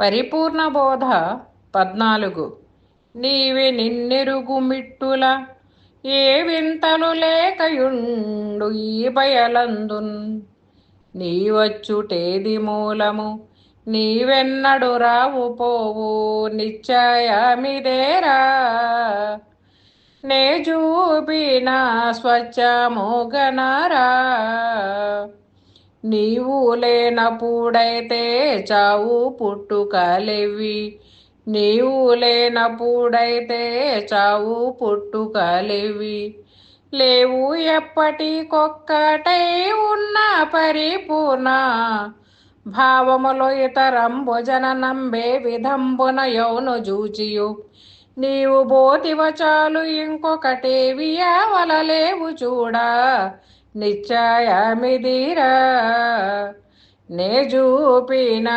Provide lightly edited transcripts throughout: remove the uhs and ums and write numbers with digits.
పరిపూర్ణ బోధ 14. నీవే నిన్నెరుగుమిట్టుల ఏ వింతలు లేకయుండు ఈ బయలందున్. నీవచ్చుటేది మూలము నీవెన్నడు రావు పోవు నిశ్చయమిదేరా. నే చూపిన స్వచ్ఛముగనరా. నీవు లేనప్పుడైతే చావు పుట్టుకలేవి. నీవు లేనప్పుడైతే చావు పుట్టుకలేవి. లేవు ఎప్పటికొక్కటై ఉన్న పరిపూర్ణ భావములో ఇతరంబుజన నంబే విధంబున యౌను జూచియు. నీవు బోధివ చాలు ఇంకొకటేవి అవలలేవు చూడా నిశ్చయమిదిరా. నే చూపిన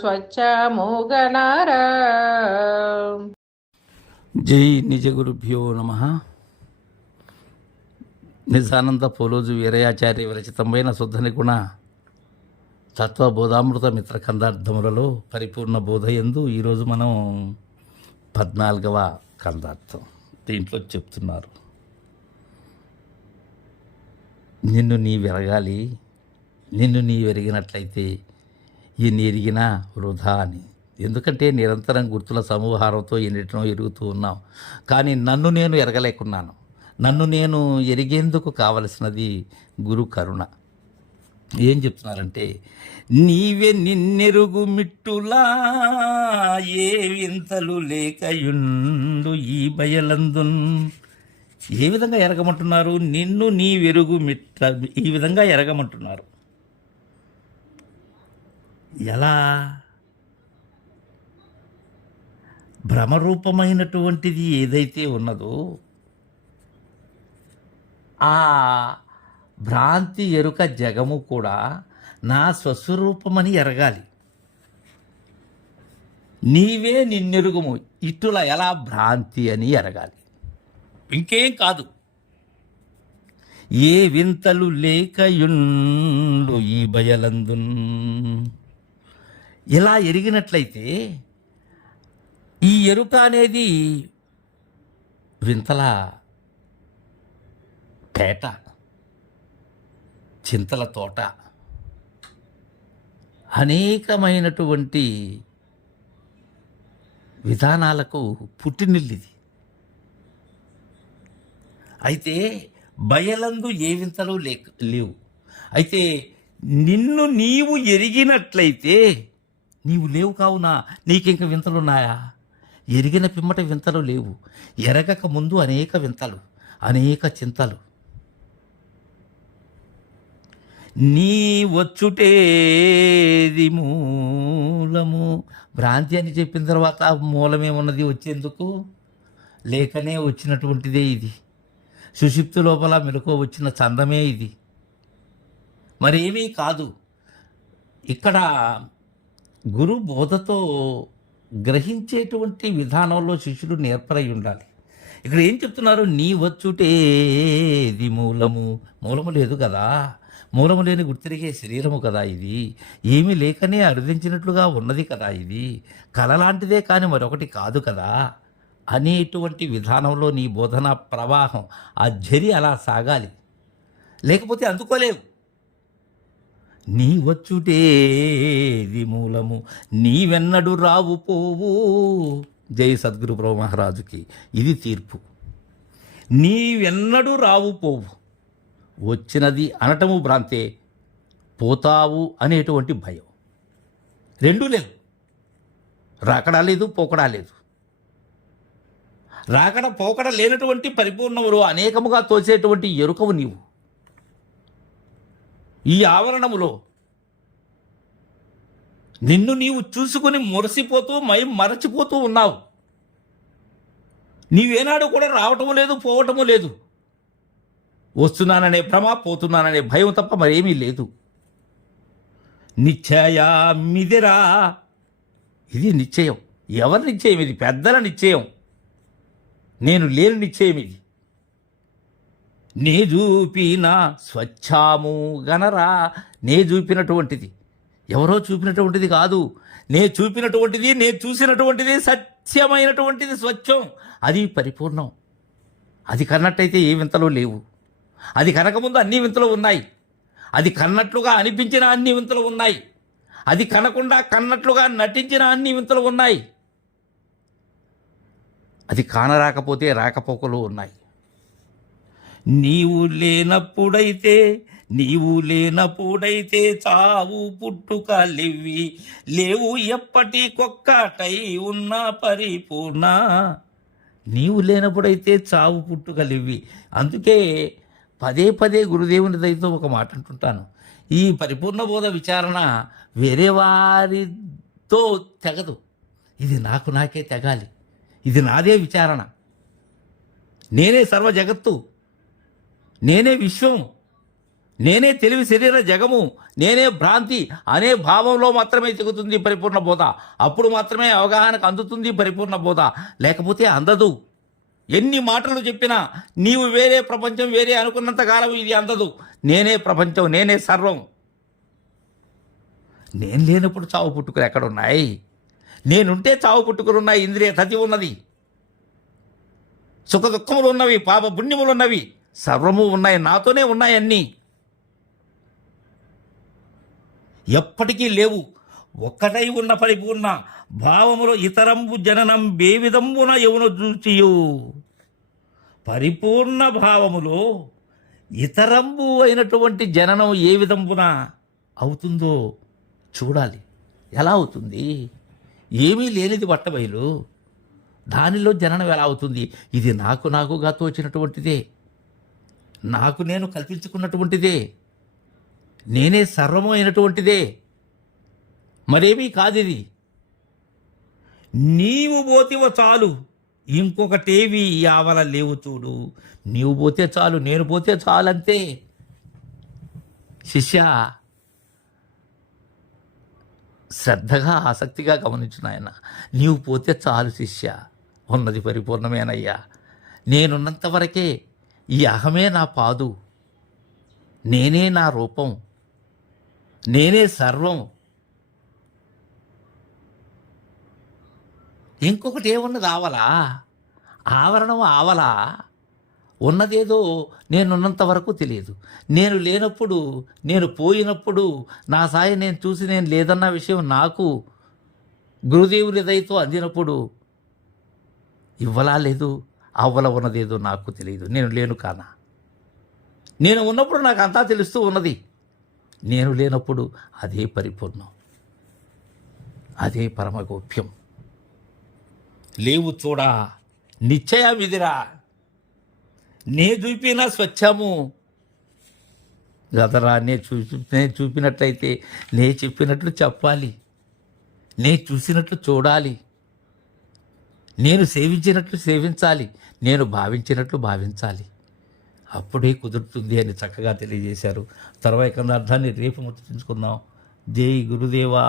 స్వచ్ఛముగనరా. జై నిజ గురుభ్యో నమః. నిజానంద పోలోజు వీరయాచార్య విరచితమైన శుద్ధ నిగుణ తత్వబోధామృత మిత్ర కందార్థములలో పరిపూర్ణ బోధయందు ఈరోజు మనం 14వ కందార్థం. దీంట్లో చెప్తున్నారు, నిన్ను నీ వెరగాలి, నిన్ను నీ వెరిగినట్లయితే ఎన్ని ఎరిగినా వృధా అని. ఎందుకంటే నిరంతరం గుర్తుల సమూహారంతో ఎన్నిటినో ఎరుగుతూ ఉన్నాం, కానీ నన్ను నేను ఎరగలేకున్నాను. నన్ను నేను ఎరిగేందుకు కావలసినది గురు కరుణ. ఏం చెప్తున్నారంటే, నీవే నిన్నెరుగు మిట్టులా ఏ వింతలు లేకయుండు ఈ బయలందున్. ఏ విధంగా ఎరగమంటున్నారు? నిన్ను నీ వెరుగు మిట్ట ఈ విధంగా ఎరగమంటున్నారు. ఎలా? భ్రమరూపమైనటువంటిది ఏదైతే ఉన్నదో ఆ భ్రాంతి ఎరుక జగము కూడా నా స్వస్వరూపమని ఎరగాలి. నీవే నిన్నెరుగుము ఇటుల ఎలా భ్రాంతి అని ఎరగాలి, ఇంకేం కాదు. ఏ వింతలు లేకయుండు ఈ బయలందున్. ఇలా ఎరిగినట్లయితే ఈ ఎరుక అనేది వింతల పేట, చింతల తోట, అనేకమైనటువంటి విధానాలకు పుట్టినిల్లిది. అయితే బయలందు ఏ వింతలు లేవు. అయితే నిన్ను నీవు ఎరిగినట్లయితే నీవు లేవు కావునా నీకింక వింతలున్నాయా? ఎరిగిన పిమ్మట వింతలు లేవు. ఎరగక ముందు అనేక వింతలు, అనేక చింతలు. నీ వచ్చుటేది మూలము. భ్రాంతి అని చెప్పిన తర్వాత మూలమేమున్నది వచ్చేందుకు? లేకనే వచ్చినటువంటిదే ఇది. సుషుప్తి లోపల మెలకువ వచ్చిన చందమే ఇది, మరేమీ కాదు. ఇక్కడ గురు బోధతో గ్రహించేటువంటి విధానంలో శిష్యుడు నేర్పరై ఉండాలి. ఇక్కడ ఏం చెప్తున్నారు? నీ వచ్చుటేది మూలము. మూలము లేదు కదా, మూలము లేని గుర్తిరిగే శరీరము కదా ఇది. ఏమీ లేకనే అరుదించినట్లుగా ఉన్నది కదా ఇది. కళ లాంటిదే కానీ మరొకటి కాదు కదా అనేటువంటి విధానంలో నీ బోధన ప్రవాహం, ఆ ఝరి అలా సాగాలి, లేకపోతే అందుకోలేవు. నీ వచ్చుటేది మూలము నీవెన్నడు రావు పోవు. జై సద్గురు ప్రభు మహారాజుకి ఇది తీర్పు. నీవెన్నడు రావు పోవు. వచ్చినది అనటము భ్రాంతే, పోతావు అనేటువంటి భయం. రెండూ లేవు. రాకడా లేదు, పోకడా లేదు. రాకడ పోకడ లేనటువంటి పరిపూర్ణములు అనేకముగా తోచేటువంటి ఎరుకవు నీవు. ఈ ఆవరణములో నిన్ను నీవు చూసుకుని మురసిపోతూ మరచిపోతూ ఉన్నావు. నీవేనాడు కూడా రావటము లేదు, పోవటము లేదు. వస్తున్నాననే భ్రమ, పోతున్నాననే భయం తప్ప మరేమీ లేదు. నిశ్చయమిదిరా. ఇది నిశ్చయం. ఎవరి నిశ్చయం ఇది? పెద్దల నిశ్చయం. నేను లేని నిశ్చయం ఇది. నే చూపిన స్వచ్ఛము గనరా. నే చూపినటువంటిది ఎవరో చూపినటువంటిది కాదు, నేను చూపినటువంటిది, నేను చూసినటువంటిది సత్యమైనటువంటిది, స్వచ్ఛం, అది పరిపూర్ణం. అది కన్నట్టయితే ఏ వింతలు లేవు. అది కనకముందు అన్ని వింతలు ఉన్నాయి. అది కన్నట్లుగా అనిపించిన అన్ని వింతలు ఉన్నాయి. అది కనకుండా కన్నట్లుగా నటించిన అన్ని వింతలు ఉన్నాయి. అది కానరాకపోతే రాకపోకలు ఉన్నాయి. నీవు లేనప్పుడైతే చావు పుట్టుకలివి లేవు, ఎప్పటికొక్కటై ఉన్న పరిపూర్ణ. నీవు లేనప్పుడైతే చావు పుట్టుకలివి. అందుకే పదే పదే గురుదేవుని దయతో ఒక మాట అంటుంటాను, ఈ పరిపూర్ణ బోధ విచారణ వేరే వారితో తెగదు, ఇది నాకే తెగాలి. ఇది నాదే విచారణ. నేనే సర్వ జగత్తు, నేనే విశ్వం, నేనే తెలివి శరీర జగము, నేనే భ్రాంతి అనే భావంలో మాత్రమే తెగుతుంది పరిపూర్ణ బోధ. అప్పుడు మాత్రమే అవగాహనకు అందుతుంది పరిపూర్ణ బోధ, లేకపోతే అందదు. ఎన్ని మాటలు చెప్పినా నీవు వేరే, ప్రపంచం వేరే అనుకున్నంత కాలం ఇది అందదు. నేనే ప్రపంచం, నేనే సర్వం. నేను లేనప్పుడు చావు పుట్టుకులు ఎక్కడున్నాయి? నేనుంటే చావు పుట్టుకులున్నాయి. ఇంద్రియ తతి ఉన్నది, సుఖ దుఃఖములు ఉన్నవి, పాప పుణ్యములు ఉన్నవి, సర్వము ఉన్నాయి, నాతోనే ఉన్నాయి అన్నీ. ఎప్పటికీ లేవు. ఒక్కటై ఉన్న పరిపూర్ణ భావములో ఇతరంబు జననం బేవిధంబున ఎవను చూచియు. పరిపూర్ణ భావములో ఇతరంబు అయినటువంటి జననం ఏ విధంబున అవుతుందో చూడాలి. ఎలా అవుతుంది? ఏమీ లేనిది బట్టబయలు, దానిలో జననం ఎలా అవుతుంది? ఇది నాకుగా తోచినటువంటిదే, నాకు నేను కల్పించుకున్నటువంటిదే, నేనే సర్వము అయినటువంటిదే, మరేమీ కాదిది. నీవు పోతివ చాలు, ఇంకొకటేవి యావల లేవు చూడు. నీవు పోతే చాలు, నేను పోతే చాలు, అంతే. శిష్య, శ్రద్ధగా ఆసక్తిగా గమనించు నాయన. నీవు పోతే చాలు శిష్య, ఉన్నది పరిపూర్ణమేనయ్యా. నేనున్నంత వరకే ఈ అహమే నా పాదు, నేనే నా రూపం, నేనే సర్వం. ఇంకొకటి ఏమున్నది? ఆవలా, ఆవరణం ఆవలా. ఉన్నదేదో నేనున్నంత వరకు తెలియదు. నేను లేనప్పుడు, నేను పోయినప్పుడు, నా సాయి నేను చూసి నేను లేదన్న విషయం నాకు గురుదేవుని దయతో అందినప్పుడు ఇవ్వలా లేదు, అవ్వల ఉన్నదేదో నాకు తెలియదు. నేను లేను కానా? నేను ఉన్నప్పుడు నాకు అంతా తెలుస్తూ ఉన్నది. నేను లేనప్పుడు అదే పరిపూర్ణం, అదే పరమగోప్యం. లేవు చూడా, నిశ్చయమిదిరా, నే చూపిన స్వచ్ఛము గదరా. నేను చూపినట్లయితే నే చెప్పినట్లు చెప్పాలి, నే చూసినట్లు చూడాలి, నేను సేవించినట్లు సేవించాలి, నేను భావించినట్లు భావించాలి. అప్పుడే కుదురుతుంది అని చక్కగా తెలియజేశారు. తర్వాత అర్థాన్ని రేపు ముచ్చటించుకుందాం. జై గురుదేవా.